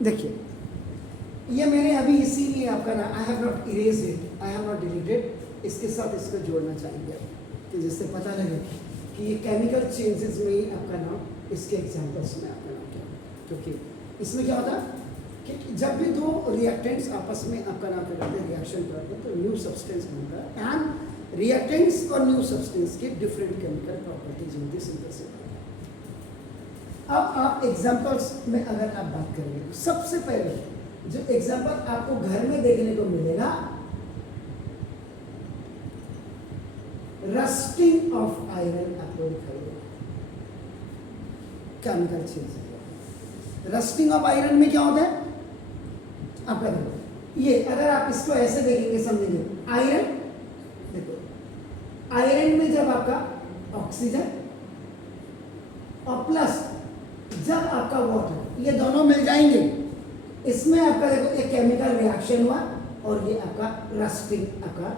देखिए ये मैंने अभी इसीलिए आपका ना I have not erase it, I have not deleted, इसके साथ इसको जोड़ना चाहेंगे कि जिससे पता लगे कि ये केमिकल चेंजेस में ही आपका नाम इसके एग्जांपल्स में आपका नाम क्या, क्योंकि इसमें क्या होता है कि जब भी दो रिएक्टेंट्स आपस में आपका नाम करते हैं, रिएक्शन करते हैं, तो न्यू सब्सटेंस बनता है एंड रिएक्टेंट्स और न्यू सब्सटेंस के डिफरेंट केमिकल प्रॉपर्टीज होती है, सिंपल से। अब आप एग्जांपल्स में अगर आप बात करेंगे तो सबसे पहले जो एग्जांपल आपको घर में देखने को मिलेगा, रस्टिंग ऑफ आयरन आपको दिखाई देगा, chemical change. Rusting of iron में क्या होता है आपका देखो, ये अगर आप इसको ऐसे देखेंगे समझेंगे, आयरन देखो, आयरन में जब आपका ऑक्सीजन और प्लस जब आपका वाटर, ये दोनों मिल जाएंगे, इसमें आपका देखो एक केमिकल रिएक्शन हुआ और ये आपका रस्टिंग आपका,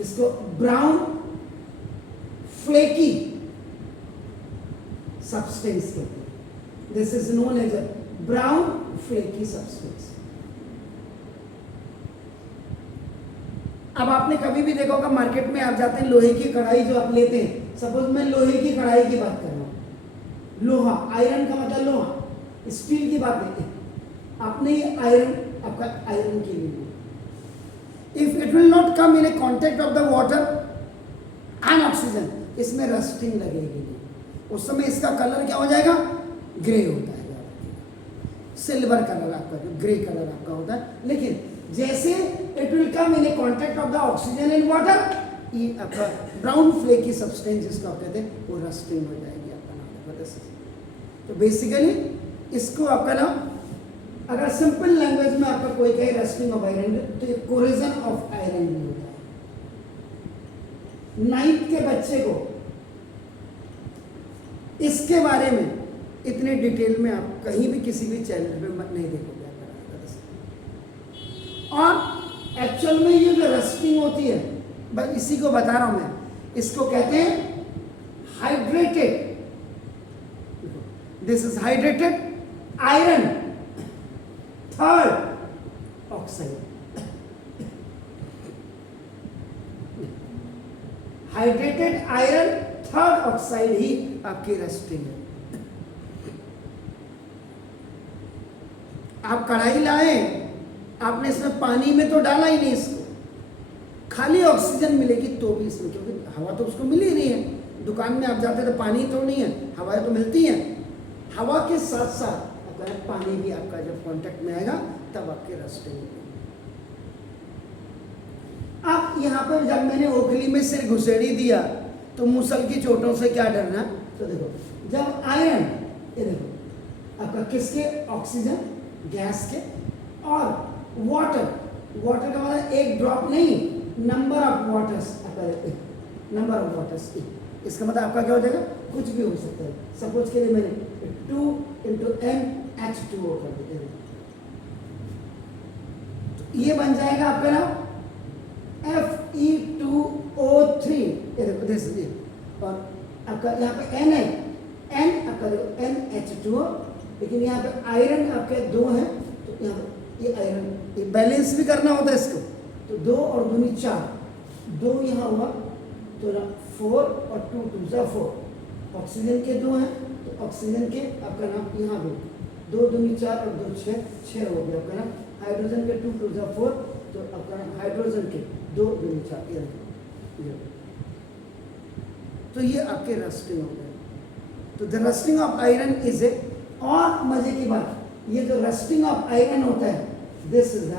इसको ब्राउन फ्लेकी सब्सटेंस कहते हैं। This is known as a brown flaky substance. अब आपने कभी भी देखा होगा मार्केट में आप जाते हैं, लोहे की कढ़ाई जो आप लेते हैं, सपोज मैं लोहे की कढ़ाई की बात कर रहा हूं, लोहा, आयरन का मतलब लोहा, स्टील की बात नहीं है, आपने ये आयरन आपका आयरन की ली, if it will not come in a contact of the water and oxygen, इसमें रस्टिंग लगेगी, उस समय इसका कलर क्या हो जाएगा, ग्रे होता है, सिल्वर कलर आपका, जो ग्रे कलर आपका होता है। लेकिन जैसे it will come in a contact of the oxygen and water, ये आपका ब्राउन फ्लेकी सब्सटेंस जिसको आप कहते हैं, वो रस्टिंग हो जाएगी आपका नाम। तो बेसिकली इसको आपका नाम, अगर सिंपल लैंग्वेज में आपका कोई कहे रस्टिंग ऑफ आयरन, तो ये कोरोजन ऑफ आयरन भी होता है। 9th के बच्चे को इसके बारे में इतने डिटेल में आप कहीं भी किसी भी चैनल पे नहीं देखोगे। और एक्चुअल में ये जो रस्टिंग होती है, बस इसी को बता रहा हूं मैं, इसको कहते हैं hydrated, this is hydrated iron third oxide, hydrated iron third oxide ही आपकी रस्टिंग है। आप कढ़ाई लाए, आपने इसमें पानी में तो डाला ही नहीं, इसको खाली ऑक्सीजन मिलेगी तो भी इसमें, क्योंकि हवा तो उसको मिल ही रही है, दुकान में आप जाते तो पानी तो नहीं है, हवाएं तो मिलती हैं, हवा के साथ साथ अगर पानी भी आपका जब कांटेक्ट में आएगा तब आपके रस्टिंग होगी। अब यहाँ पर जब मैंने ओखली में सिर घुसेड़ी दिया तो मूसल की चोटों से क्या डरना, तो देखो जब आयरन, ये देखो आपका किसके, ऑक्सीजन गैस के, और वाटर, वाटर का मतलब एक ड्रॉप नहीं, number of waters, number of waters, इसका मतलब आपका क्या हो जाएगा, कुछ भी हो सकता है। सपोज के लिए मैंने 2 × NH2O कर देते हैं, तो ये बन जाएगा आपका नाम Fe2O3, ये देखो दिस, और आपका यहाँ पे N है, N आपका देखो NH2O, लेकिन यहाँ पे आयरन आपके 2 हैं, तो यहाँ पे ये आयरन, ये बैलेंस भी करना होता है इसको, तो 2 और 2 4, 2 यहाँ हुआ तो ना 4 और 2 2 4, ऑक्सीजन के 2 हैं तो ऑक्सीजन के आपका नाम यहाँ 2 2 4 और 2 6 हो गया आपका नाम, हाइड्रोजन के 2 2 4, तो आपका नाम हाइड्रोजन के 2 2 4, तो ये आपके रस्टिंग हो गए। तो the rusting of iron is a, और मजे की बात, ये जो रस्टिंग ऑफ आयरन होता है, this is the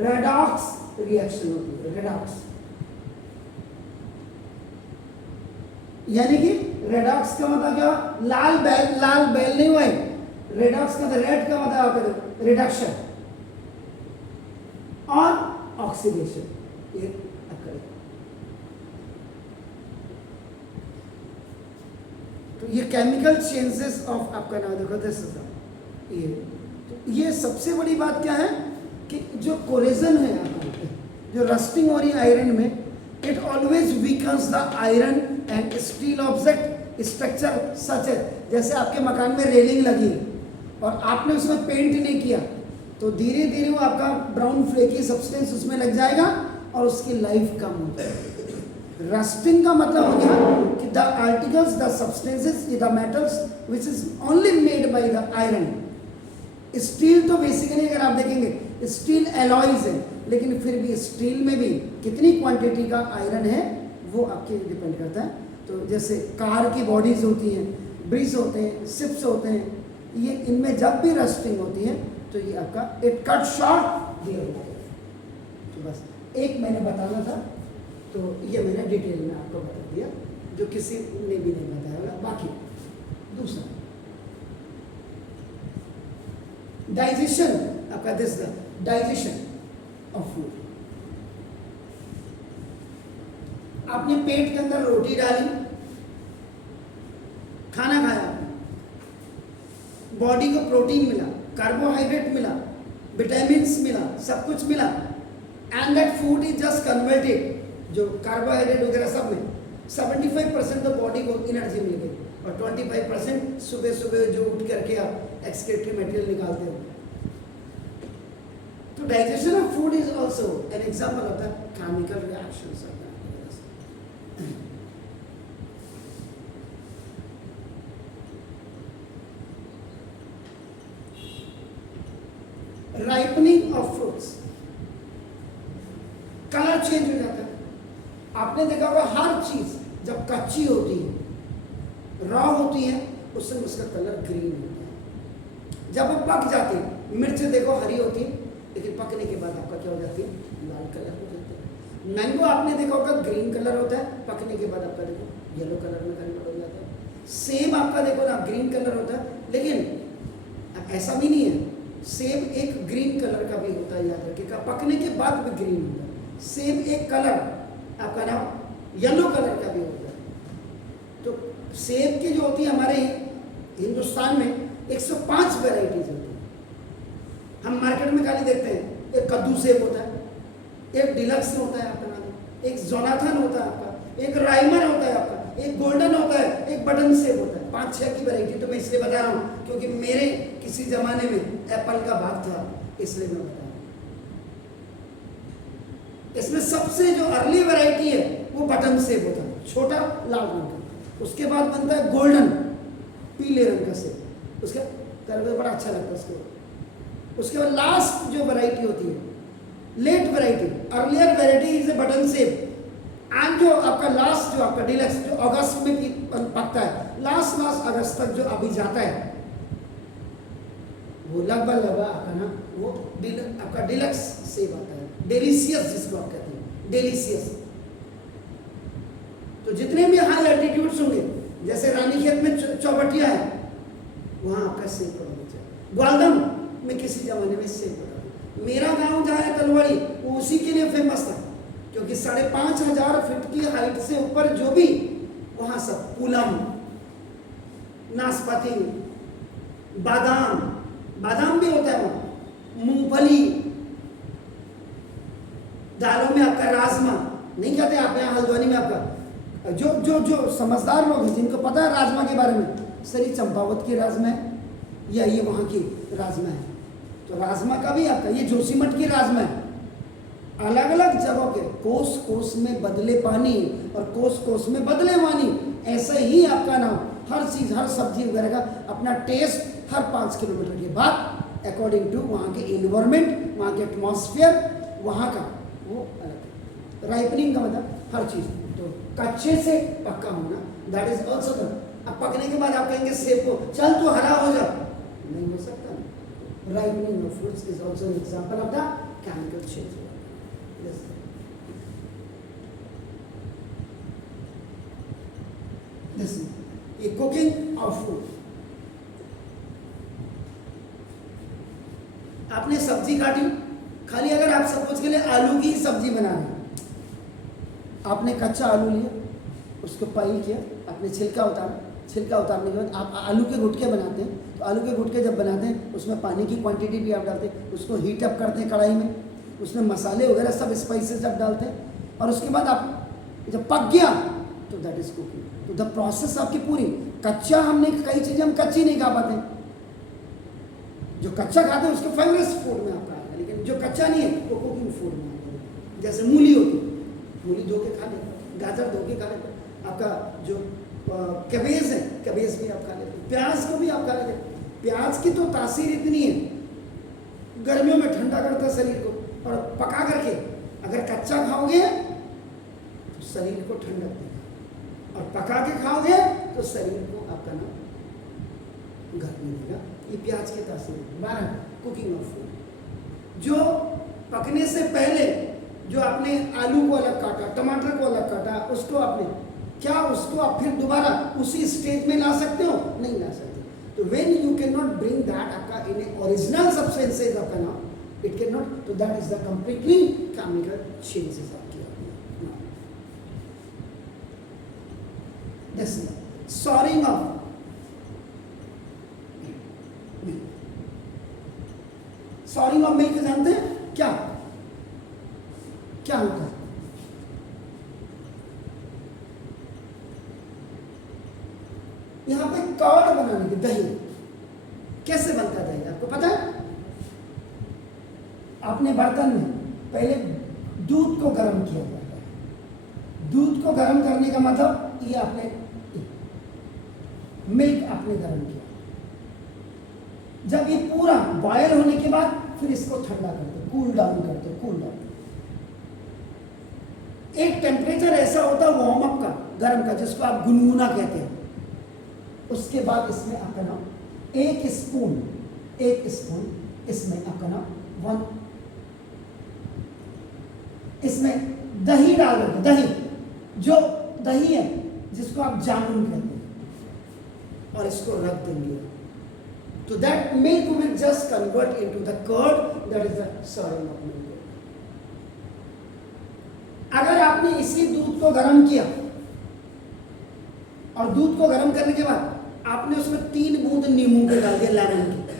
redox reaction होती है, रेडॉक्स, यानी कि रेडॉक्स का मतलब क्या, लाल बैल नहीं हुए, रेडॉक्स का रेड का मतलब रिडक्शन और ऑक्सीडेशन, ये अकर। तो ये केमिकल चेंजेस ऑफ आपका नाम देखो, दिस इज ये सबसे बड़ी बात क्या है कि जो कोरेजन है आपका, जो रस्टिंग हो रही है आयरन में, it always weakens the iron and steel object structure such है, जैसे आपके मकान में रेलिंग लगी, और आपने उसमें पेंट नहीं किया तो धीरे धीरे वो आपका ब्राउन फ्लेकी सब्सटेंस उसमें लग जाएगा और उसकी लाइफ कम हो जाएगी। रस्टिंग का मतलब हो गया कि the articles, the substances, the metals which is only made by the iron. Steel तो बेसिकली अगर आप देखेंगे स्टील एलॉयज है, लेकिन फिर भी स्टील में भी कितनी क्वांटिटी का आयरन है वो आपके डिपेंड करता है। तो जैसे कार की बॉडीज होती हैं, ब्रिज होते हैं, शिप्स होते हैं, ये इनमें जब भी रस्टिंग होती है तो ये आपका इट कट शॉर्ट दिया हुआ है। तो बस एक मैंने बताना था, तो ये मैंने डिटेल में आपको बता दिया जो किसी ने भी नहीं बताया होगा। बाकी दूसरा डाइजेशन आपका, दिस डाइजेशन ऑफ फूड। आपने पेट के अंदर रोटी डाली, खाना खाया आपने, बॉडी को प्रोटीन मिला, कार्बोहाइड्रेट मिला, विटामिन्स मिला, सब कुछ मिला, and that food is just converted, जो कार्बोहाइड्रेट वगैरह सब में 75% तो बॉडी को एनर्जी मिल गई और 25% सुबह सुबह जो उठ करके आप एक्सक्रीटरी मटेरियल निकालते हो। तो digestion of food is also an example of the chemical reactions of that. Ripening of fruits, colour change हो जाता है। आपने देखा होगा हर चीज जब कच्ची होती है, रॉ होती है, उस समय उसका कलर ग्रीन होता है। जब वो पक जाती है, मिर्च देखो हरी होती है, लेकिन पकने के बाद आपका क्या हो जाती है, लाल कलर हो जाता है। मैंगो आपने देखा होगा ग्रीन कलर होता है, पकने के बाद आपका देखो येलो कलर में कन्वर्ट हो जाता है। सेब आपका देखो ना ग्रीन कलर होता है, लेकिन ऐसा भी नहीं है, सेब एक ग्रीन कलर का भी होता है, याद रखिएगा, पकने के बाद भी ग्रीन होता है। सेब एक कलर आपका नाम येलो कलर का भी होता है। तो सेब की जो होती है हमारे हिंदुस्तान में 105 वैरायटीज होती है। हम मार्केट में खाली देखते हैं, एक कद्दू सेब होता है, एक डिलक्स होता है आपका नाम, एक जोनाथन होता है आपका, एक राइमर होता है आपका, एक गोल्डन होता है, एक बटन सेब होता है। 5-6 की वैरायटी। तो मैं इसलिए बता रहा हूँ क्योंकि मेरे किसी जमाने में एप्पल का भाग था, इसलिए मैं बता रहा हूँ। इसमें सबसे जो अर्ली वैरायटी है वो बटन सेब होता है, छोटा लाल रंग का। उसके बाद बनता है गोल्डन, पीले रंग का सेब, उसका कलर बड़ा अच्छा लगता है उसको। उसके बाद लास्ट जो वैरायटी होती है, late variety, earlier variety is a button सेब, एंड जो आपका लास्ट जो आपका डिलक्स जो अगस्त में पकता है, लास्ट अगस्त तक जो अभी जाता है, वो लगभग आपका ना वो आपका डिलक्स सेब आता है, डेलिशियस जिसको आप कहते हैं, डेलिशियस। तो जितने भी हाई एल्टीट्यूड्स होंगे, जैसे रानीखेत में चौबटिया है, वहां आपका सेब का बगीचा है। ग्वालदम में किसी जमाने में सेब होता है। मेरा गांव जहाँ है तलवाड़ी, वो उसी के लिए फेमस था, क्योंकि 5,500 फीट की हाइट से ऊपर जो भी वहां सब पूलम, नाशपाती, बादाम भी होता है वहां, मूंगफली, दालों में आपका राजमा नहीं कहते आप यहाँ हल्द्वानी में आपका जो समझदार लोग हैं जिनको पता है राजमा के बारे में, सरी चंपावत की राजमा है या ये वहाँ की राजमा है। तो राजमा का भी आपका ये जोशीमठ की राजमा है। अलग अलग जगहों के कोस कोस में बदले पानी और कोस कोस में बदले वानी, ऐसे ही आपका नाम हर चीज़, हर सब्जी वगैरह का अपना टेस्ट हर 5 किलोमीटर के बाद अकॉर्डिंग टू वहाँ के इन्वायरमेंट, वहाँ के एटमॉस्फेयर, वहाँ का वो अलग। राइपनिंग का मतलब हर चीज़, तो कच्चे से पक्का होना, दैट इज ऑल्सो द। अब पकने के बाद आप कहेंगे सेब को चल तो हरा हो जा, नहीं हो सकता। Ripening of fruits is also an example of the chemical change. ये कुकिंग ऑफ फूड, आपने सब्जी काटी, खाली अगर आप सपोज के लिए आलू की सब्जी बना रहे हैं, आपने कच्चा आलू लिया, उसको पाइल किया, आपने छिलका उतारा, छिलका उतारने के बाद आप आलू के गुटके बनाते हैं। तो आलू के गुटके जब बनाते हैं उसमें पानी की क्वांटिटी भी आप डालते हैं, उसको हीट अप करते हैं कढ़ाई में, उसमें मसाले वगैरह सब स्पाइसेस आप डालते हैं, और उसके बाद आप जब पक गया तो दैट इज कुकिंग। तो द प्रोसेस आपकी पूरी, कच्चा हमने कई चीज़ें हम कच्ची नहीं खा पाते, जो कच्चा खाते हैं उसके फेवरेट फूड में आपका आएगा, लेकिन जो कच्चा नहीं है वो कुकिंग फूड में आएगा। जैसे मूली होती है, मूली धो के खा लेते, गाजर धो के खा लेते, आपका जो कैबेज है कैबेज भी आप खा लेते, प्याज को भी आप खा लेते। प्याज की तो तासीर इतनी है, गर्मियों में ठंडा करता है शरीर को, और पका करके अगर कच्चा खाओगे तो शरीर को ठंडक देगा, और पका के खाओगे तो शरीर को आपका ना गर्मी देगा। ये प्याज की तासीर है। 12 कुकिंग ऑफ फूड। जो पकने से पहले जो आपने आलू को अलग काटा, टमाटर को अलग काटा, उसको आपने क्या उसको आप फिर दोबारा उसी स्टेज में ला सकते हो? नहीं ला सकते। तो when you can not bring that आपका इन ए ओरिजिनल सब्सटेंसेज आपका ना, इट कैन नॉट, तो that is the completely chemical changes आपकी this souring of souring of milk जानते हैं क्या क्या होता है? यहां पे कर्ड बनाने की, दही कैसे बनता है दही आपको पता है? आपने बर्तन में पहले दूध को गर्म किया जाता है। दूध को गर्म करने का मतलब ये आपने मिल्क आपने गर्म किया, जब ये पूरा बॉयल होने के बाद फिर इसको ठंडा करते, कूल डाउन करते, कूल डाउन। एक टेम्परेचर ऐसा होता है वार्म अप का, गर्म का, जिसको आप गुनगुना कहते हैं। उसके बाद इसमें आपका नाम एक स्पून इसमें आपका नाम 1 इसमें दही डाल देंगे। दही जो दही है जिसको आप जामुन कहते हैं, और इसको रख देंगे, तो that milk will just convert into the curd, that is the soil of milk. अगर आपने इसी दूध को गर्म किया और दूध को गर्म करने के बाद आपने उसमें 3 बूंद नींबू के डाल दिया, लेमन के,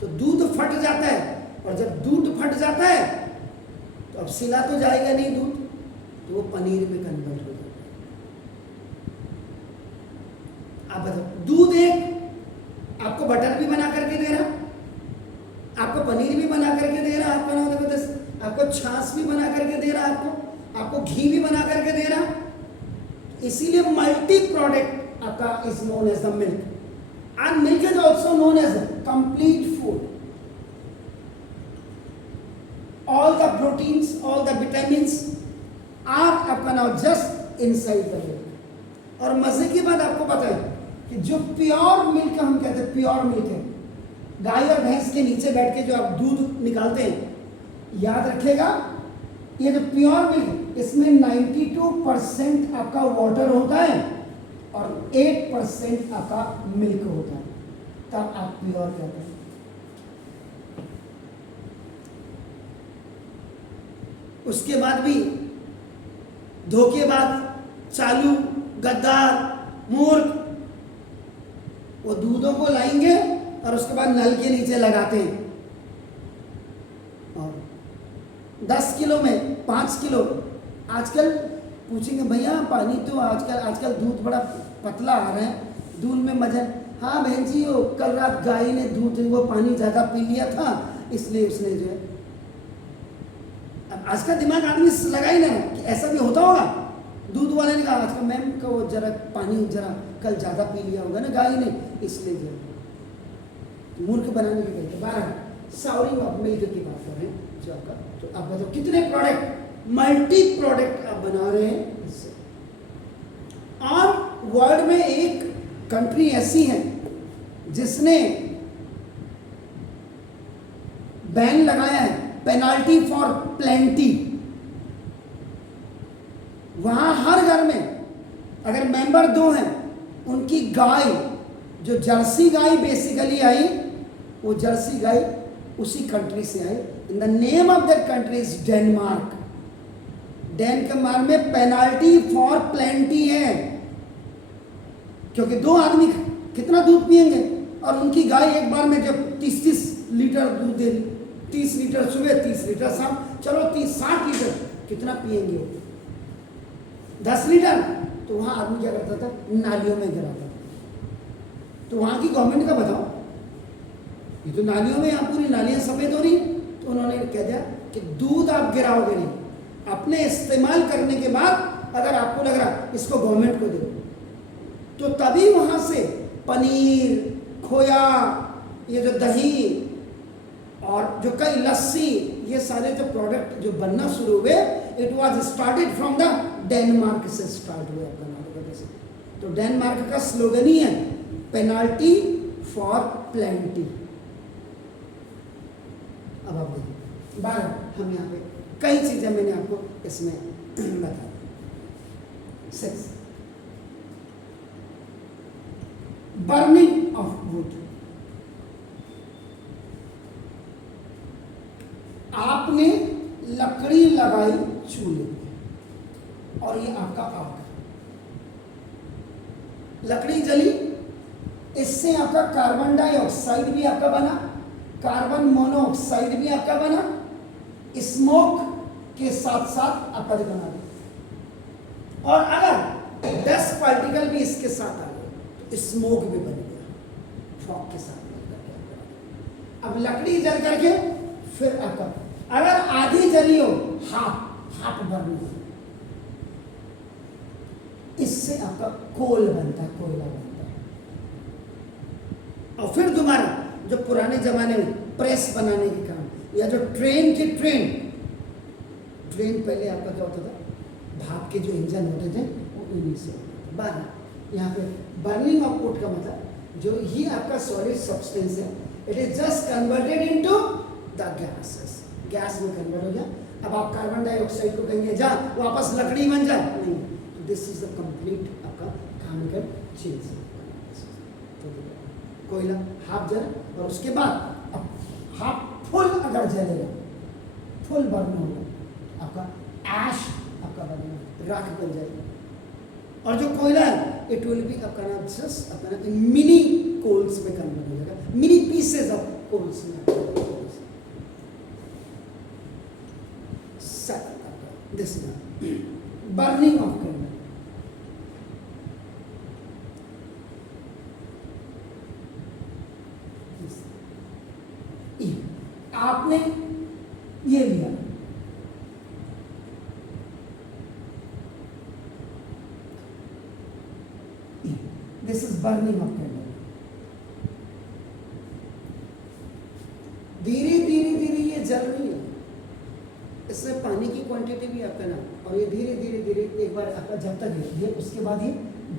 तो दूध फट जाता है, और जब दूध फट जाता है तो अब सिला तो जाएगा नहीं दूध, तो वो पनीर में कन्वर्ट हो जाता है। आप बताओ, दूध एक आपको बटर भी बना करके दे रहा, आपको पनीर भी बना करके दे रहा, आपको छाछ भी बना करके दे रहा, आपको घी भी बना करके दे रहा। इसीलिए मल्टी प्रोडक्ट आपका is known as the milk, and milk is also known as complete food. All the proteins, all the vitamins are आपका now just inside the milk. और मजे की बात आपको पता है कि जो प्योर मिल्क हम कहते हैं, प्योर मिल्क है, गाय और भैंस के नीचे बैठ के जो आप दूध निकालते हैं, याद रखिएगा ये जो प्योर मिल्क, इसमें 92% आपका वाटर होता है और 8% आपका मिल्क होता है, तब आप प्योर कहते हैं। उसके बाद भी धोखेबाज, चालू, गद्दार, मूर्ख, वो दूधों को लाएंगे और उसके बाद नल के नीचे लगाते हैं, और 10 किलो में 5 किलो। आजकल पूछेंगे भैया पानी तो आजकल दूध बड़ा पतला आ रहा है, दूध में मजा। हाँ बहन जी, वो कल रात गाय ने दूध वो पानी ज़्यादा पी लिया था, इसलिए उसने जो है, अब आज का दिमाग आदमी लगा ही ना कि ऐसा भी होता होगा। दूध वाले ने कहा आज का मैम का वो जरा पानी जरा कल ज़्यादा पी लिया होगा ना गाय ने, इसलिए जो है मूर्ख बनाने की गई। 12 साउरिंग ऑफ मिल्क की बात कर रहे हैं जो आपका, तो आप बताओ कितने प्रोडक्ट, मल्टी प्रोडक्ट आप बना रहे हैं इससे। और वर्ल्ड में एक कंट्री ऐसी है जिसने बैन लगाया है, पेनाल्टी फॉर प्लेंटी। वहां हर घर में अगर मेंबर 2 हैं, उनकी गाय जो जर्सी गाय बेसिकली आई, वो जर्सी गाय उसी कंट्री से आई। In the name of that country is Denmark. Denmark में पेनाल्टी फॉर प्लेंटी है, क्योंकि 2 आदमी कितना दूध पिएंगे, और उनकी गाय एक बार में जब 30-30 लीटर दूध दे, 30 लीटर सुबह 30 लीटर शाम, चलो 60 लीटर कितना पिएंगे वो, 10 लीटर। तो वहाँ आदमी क्या करता था, नालियों में गिराता था। तो वहाँ की गवर्नमेंट का बताओ, ये तो नालियों में, यहाँ पूरी नालियाँ सफ़ेद हो रही हैं। तो उन्होंने कह दिया कि दूध आप गिराओगे नहीं, अपने इस्तेमाल करने के बाद अगर आपको लग रहा इसको गवर्नमेंट को दो, तो तभी वहाँ से पनीर, खोया, ये जो दही और जो कई लस्सी, ये सारे जो प्रोडक्ट जो बनना शुरू हुए, it was started from the Denmark से स्टार्ट हुए कर्नाटक से। तो डेनमार्क का स्लोगन ही है पेनाल्टी फॉर प्लेंटी। अब आप देखिए 12 हम यहाँ पे कई चीजें मैंने आपको इसमें बता दी। 6 बर्निंग ऑफ वुड। आपने लकड़ी लगाई चूल्हे पे और ये आपका आग, लकड़ी जली, इससे आपका कार्बन डाइऑक्साइड भी आपका बना, कार्बन मोनोऑक्साइड भी आपका बना, स्मोक के साथ साथ आपका जो बना। और अगर 10 पार्टिकल भी इसके साथ आ गए तो स्मोक भी बन गया, फॉग के साथ बन करके। अब लकड़ी जल करके फिर आपका, अगर आधी जली हो, हाफ बर्न, इससे आपका कोल बनता है, कोयला बनता है। और फिर दोबारा जो पुराने जमाने में प्रेस बनाने के काम, या जो ट्रेन पहले आपका क्या होता था, भाप के जो इंजन होते थे वो इन्हीं से होते थे। 12 यहाँ पे बर्निंग ऑफ वुड का मतलब जो ही आपका सॉलिड सब्सटेंस है, it is just converted into the gases, gas में कन्वर्ट हो गया। अब आप कार्बन डाइऑक्साइड को कहेंगे जा वापस लकड़ी बन जा, नहीं, तो दिस इज द कंप्लीट आपका केमिकल चेंज। तो कोयला हाफ जल और उसके बाद अब हाफ फुल अगर जलेगा, फुल बर्न होगा, आपका ऐश आपका बनेगा, राख बन जाएगा। और जो कोयला है इट विल बी आपका नाम जस्ट अपना मिनी कोल्स में कन्वर्ट हो जाएगा, मिनी पीसेस ऑफ कोल्स में। दिस बर्निंग ऑफ कोयला। आपने ये लिया, this is burning of candle. धीरे धीरे ये जल रही है, इसमें पानी की क्वांटिटी भी आपका ना, और ये धीरे धीरे एक बार आपका जब तक ये उसके बाद ये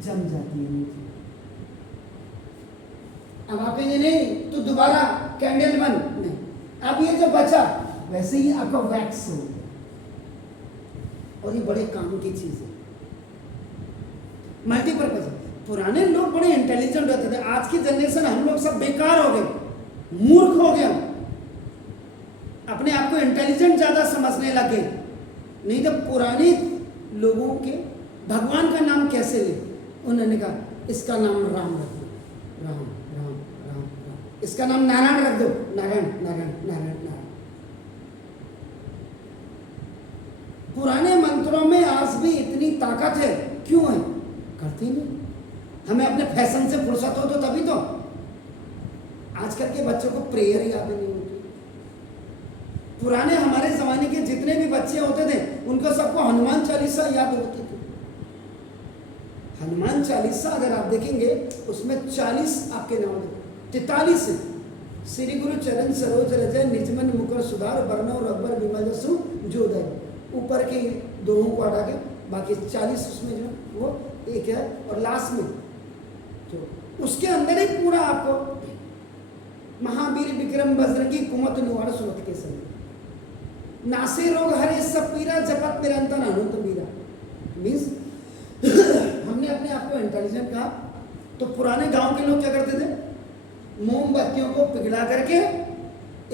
जम जाती है नीचे। अब आप कहेंगे नहीं तो दोबारा कैंडल बन, नहीं, अब ये जो बचा वैसे ही आपका वैक्स हो गया, और ये बड़े काम की चीज है, मल्टीपर्पज। पुराने लोग बड़े इंटेलिजेंट होते थे, आज की जनरेशन हम लोग सब बेकार हो गए, मूर्ख हो गए, अपने आप को इंटेलिजेंट ज्यादा समझने लगे। नहीं तो पुराने लोगों के भगवान का नाम कैसे ले, उन्होंने कहा इसका नाम राम रख दो, राम राम राम राम, इसका नाम नारायण रख दो, नारायण नारायण नारायण नारायण। पुराने मंत्रों में आज भी इतनी ताकत है, क्यों है? करते नहीं, हमें अपने फैशन से फुर्सत हो तो तभी तो। आजकल के बच्चों को प्रेयर याद नहीं होती। पुराने हमारे जमाने के जितने भी बच्चे होते थे उनको सबको हनुमान चालीसा याद होती थी। हनुमान चालीसा अगर आप देखेंगे उसमें 40 आपके नाम 43 है। श्री गुरु चरण सरोज रजय निजमन मुकर सुधार वर्णो रबर विमल जसु जोदय, ऊपर के दोनों को हटा के बाकी 40 उसमें जो वो एक है, और लास्ट में जो उसके अंदर ही पूरा आपको महावीर विक्रम वज्र की कुमत निवार सुरत के समय नासे रोग हरे सब पीरा जपत निरंतर अनंत मीरा। मीन्स हमने अपने आप को इंटेलिजेंट कहा, तो पुराने गांव के लोग क्या करते थे, मोमबत्तियों को पिघला करके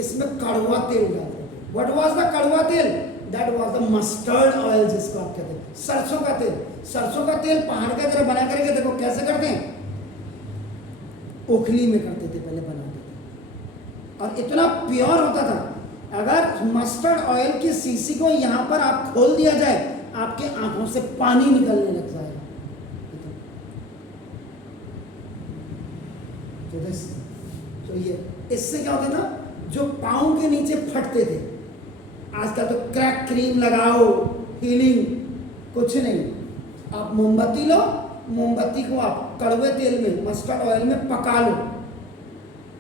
इसमें कड़वा तेल डालते थे। व्हाट वाज द कड़वा तेल? That was the mustard oil, जिसको आप कहते हैं सरसों का तेल। सरसों का तेल पहाड़ की तरह बना करके देखो कैसे करते हैं, ओखली में करते थे पहले, बनाते थे, और इतना प्योर होता था। अगर मस्टर्ड ऑयल की शीशी को यहाँ पर आप खोल दिया जाए, आपके आंखों से पानी निकलने लग जाएगा। तो ये इससे क्या होता था, जो पाँव के नीचे फटते थे, आजकल तो क्रैक क्रीम लगाओ, हीलिंग, कुछ नहीं। आप मोमबत्ती लो, मोमबत्ती को आप कड़वे तेल में, मस्टर्ड ऑयल में पका लो,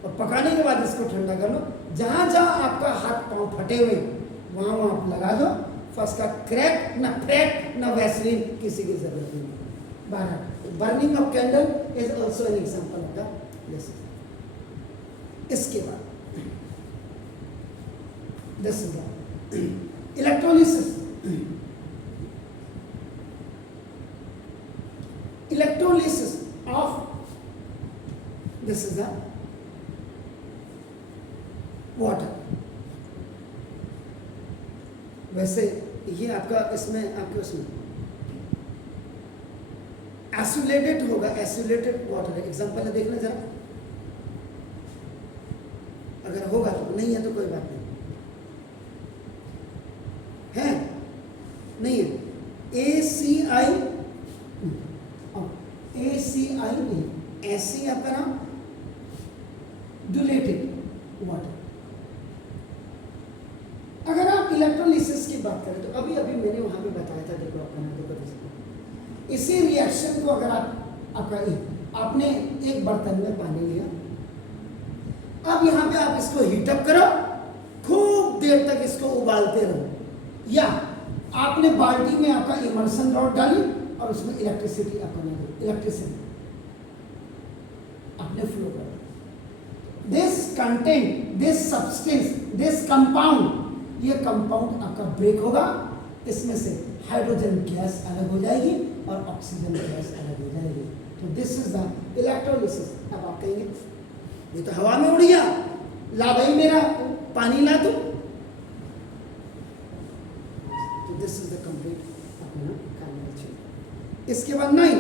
और पकाने के बाद इसको ठंडा कर लो। जहाँ जहाँ आपका हाथ पाँव फटे हुए वहाँ वहाँ आप लगा दो। फर्स्ट का क्रैक ना फ्रैक ना वैसलीन किसी की जरूरत नहीं। 12 burning of candle is also an example of this. इसके बाद this is electrolysis. Electrolysis of this is the water. वैसे ये आपका इसमें आपके उसमें एसिलेटेड होगा, एसिलेटेड वाटर है। एग्जांपल है, देखना जरा, अगर होगा तो, नहीं है तो कोई बात नहीं है, नहीं है। ACI नहीं, ऐसी अपना डुलेटेड वाटर। अगर आप इलेक्ट्रोलिसिस की बात करें तो अभी अभी मैंने वहां पे बताया था, देखो आपका ना, देखो इसी रिएक्शन को अगर आपने एक बर्तन में पानी लिया, अब यहाँ पे आप इसको हीटअप करो, खूब देर तक इसको उबालते रहो, या आपने बाल्टी में आपका इमर्सन रॉड डाली और उसमें इलेक्ट्रिसिटी आपने फ्लो कर, this content, this substance, this compound, ये कंपाउंड आपका ब्रेक होगा, इसमें से हाइड्रोजन गैस अलग हो जाएगी और ऑक्सीजन गैस अलग हो जाएगी। तो दिस इज द इलेक्ट्रोलिसिस। अब आप कहेंगे ये तो हवा में उड़ गया, ला भाई मेरा पानी ला दो। तो दिस इज द कंप्लीट अपना काम। इसके बाद 9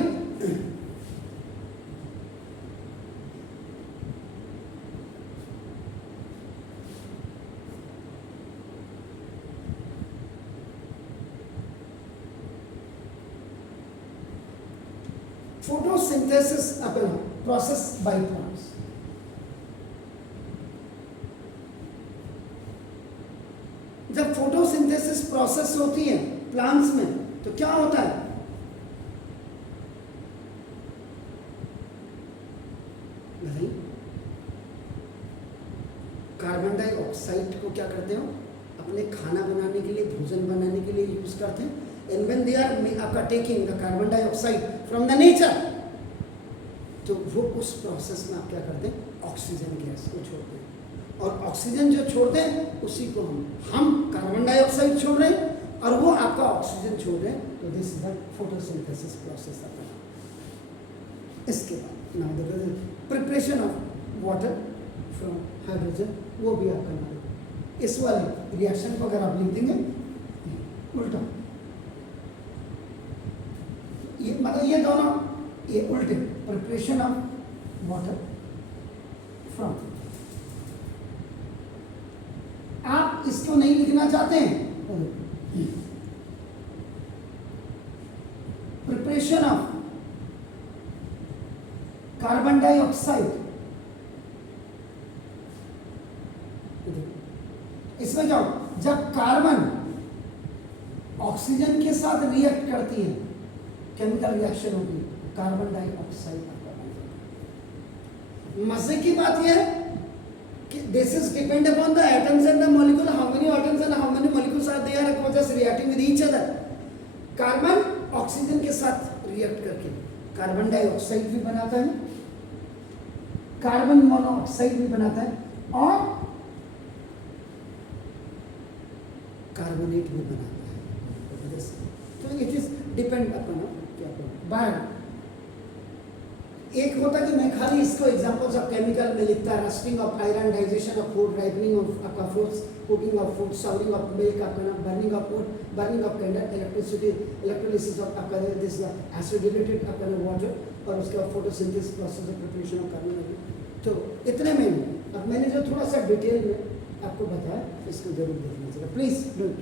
फोटोसिंथेसिस अपना प्रोसेस बाय प्लांट्स। जब फोटोसिंथेसिस प्रोसेस होती है प्लांट्स में तो क्या होता है, कार्बन डाइऑक्साइड को क्या करते हो, अपने खाना बनाने के लिए, भोजन बनाने के लिए यूज करते हैं। And when they are taking the carbon dioxide from the nature, तो वो उस प्रोसेस में आप क्या करते हैं, ऑक्सीजन गैस को छोड़ते हैं, और ऑक्सीजन जो छोड़ते हैं उसी को हम कार्बन डाइऑक्साइड छोड़ रहे हैं और वो आपका ऑक्सीजन छोड़ रहे हैं। तो this is the photosynthesis process. इसके बाद now preparation of water from hydrogen, वो भी आप करना है। इस वाले रिएक्शन को अगर आप लिख देंगे उल्टा, ये मतलब ये दोनों ये उल्टे, प्रिपरेशन ऑफ वाटर फ्रॉम, आप इसको नहीं लिखना चाहते हैं, प्रिपरेशन ऑफ कार्बन डाइऑक्साइड। इसमें क्या हो, जब कार्बन ऑक्सीजन के साथ रिएक्ट करती है, केमिकल रिएक्शन होगी, कार्बन डाइऑक्साइड आपका बन जाता है। मजे की बात यह है कि this is depend upon the atoms and the molecule, how many atoms and how many molecules are there just reacting with each other. Carbon oxygen के साथ रिएक्ट करके कार्बन डाइऑक्साइड भी बनाता है, कार्बन मोनोऑक्साइड भी बनाता है, और कार्बोनेट भी बनाता है। तो it is depend upon bye. एक होता कि मैं खाली इसको एग्जांपल्स ऑफ केमिकल में लिखता, rusting of iron, digestion of food, ripening of आपका fruits, cooking of food, souring of milk, आपका burning of food, burning of candle, electricity, electrolysis of आपका दिस एसिड आपका वाटर, और उसके बाद photosynthesis process of preparation of carbon. तो इतने में अब मैंने जो थोड़ा सा डिटेल में आपको बताया, इसको जरूर देखना चाहिए, प्लीज डू इट।